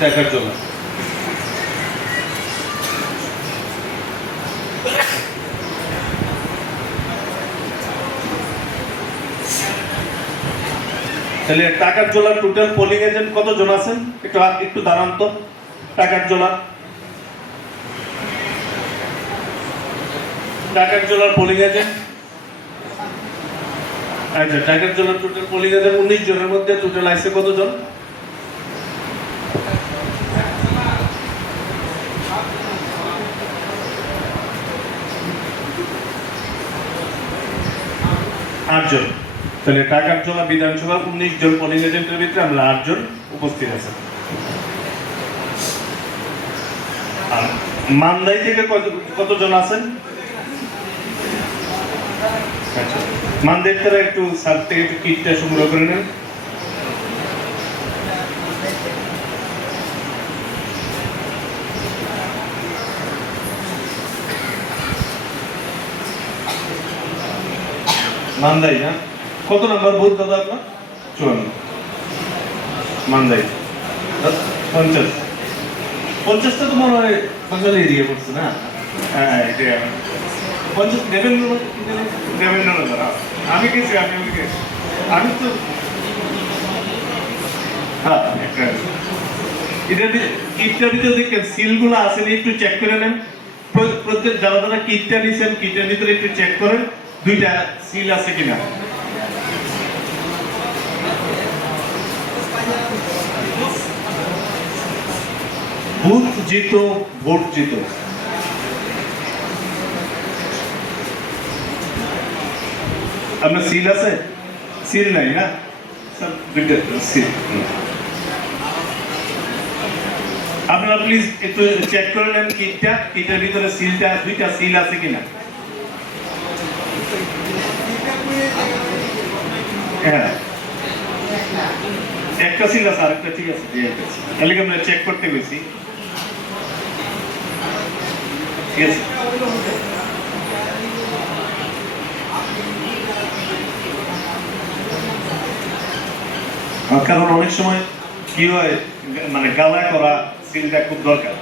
টাকার জন্য তাহলে টাকার জোলার টোটাল পোলিং এজেন্ট কতজন আছেন? একটু একটু দাঁড়ান তো। টাকার জোলার পোলিং এজেন্ট, আচ্ছা টাকার জোলার টোটাল পোলিং এজেন্ট 19 জনের মধ্যে টোটাল আছে কতজন? আটজন। তাহলে টাকার জোলা বিধানসভার 19 জন পোলিং এজেন্টের ভিতরে আমরা 8 জন উপস্থিত আছি। আর মান্দাই থেকে কতজন আছেন? আচ্ছা, মান্দাই থেকে একটু স্যার থেকে একটু কিটটা সংগ্রহ করে নেন। মান্দাই না? কত নাম্বার বুথ দাদা আপনার? 54। মান্দাই 50। 50টা তো মনে হয় বাঙালি এরিয়া পড়ছে না? হ্যাঁ এটা 50 দেবেন্দ্রনগর। আমি গেছি, আমি তো হ্যাঁ একটা কিটটার ভিতরে দেখেন সিলগুলো আছে একটু চেক করে নেন। প্রত্যেক যারা যারা কিটটা নিছেন কিটের ভিতরে একটু চেক করেন 2টা সিল আছে কিনা। বুথ জিত ভোট জিত। আপনার সিল আছে? সিল নাই না স্যার? 2টা সিল। আপনারা প্লিজ একটু চেক করে নেন কিটের ভিতরে সিলটা 2টা সিল আছে কিনা। হ্যাঁ একটা সিল আছে, আরেকটা ঠিক আছে। তাহলে আমরা চেক করতে গেছি, ঠিক আছে। কারণ অনেক সময় কি হয় মানে গালা করা সিলটা খুব দরকার।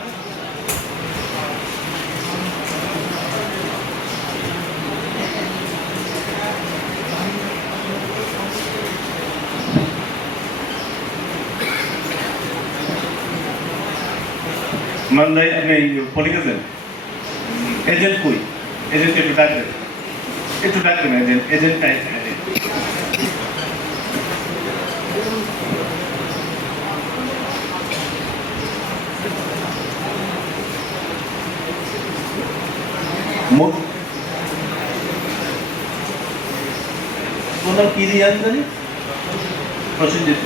মান্দাই আপনি পোলিং এজেন্ট কই? এজেন্ট একটু ডাকবেন, এজেন্ট কি রিয়ান জানি প্রসেনজিৎ।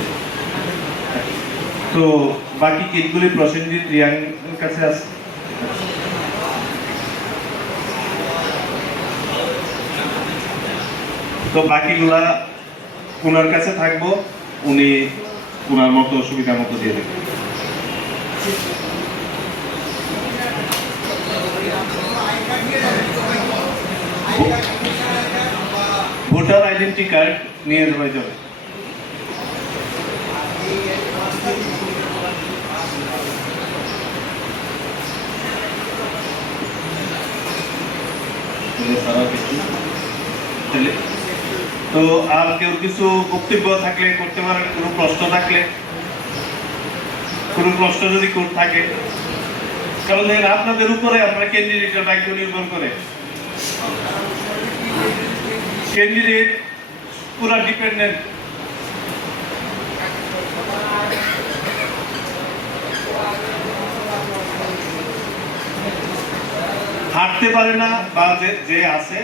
তো বাকি কিটগুলি প্রসেনজিৎ রিয়ানের কাছে আছে। তো বাকিগুলা ওনার কাছে থাকবো, উনি ওনার মতো সুবিধা মতো দিয়ে দেবেন। ভোটার আইডেন্টি কার্ড নিয়ে যাওয়া যাবে। তো আর কেউ কিছু বক্তব্য থাকলে করতে পারেন, কোনো প্রশ্ন থাকলে, কোনো প্রশ্ন যদি থাকে, কারণ আপনাদের উপরে আমরা ক্যান্ডিডেটের ভাগ্য নির্ভর করে। ক্যান্ডিডেট পুরা ডিপেন্ডেন্ট। হাঁটতে পারে না বা যে আছে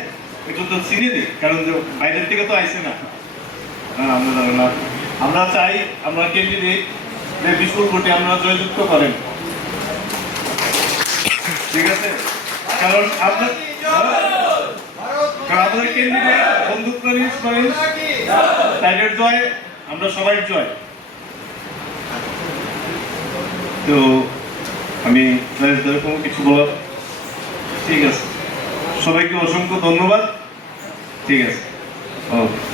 এটা তো চিনি নেই, কারণ বাইরের থেকে তো আইসে না। আমরা চাই আমরা ক্যান্ডিডেট বিপুল ভোটে আমরা জয়যুক্ত করেন, ঠিক আছে? কারণ আপনার ক্যান্ডিডেট বন্ধুত্ব টাইগার জয়, আমরা সবাই জয়। তো আমি কোনো কিছু বলার, ঠিক আছে, সবাইকে অসংখ্য ধন্যবাদ, ঠিক আছে। ওকে।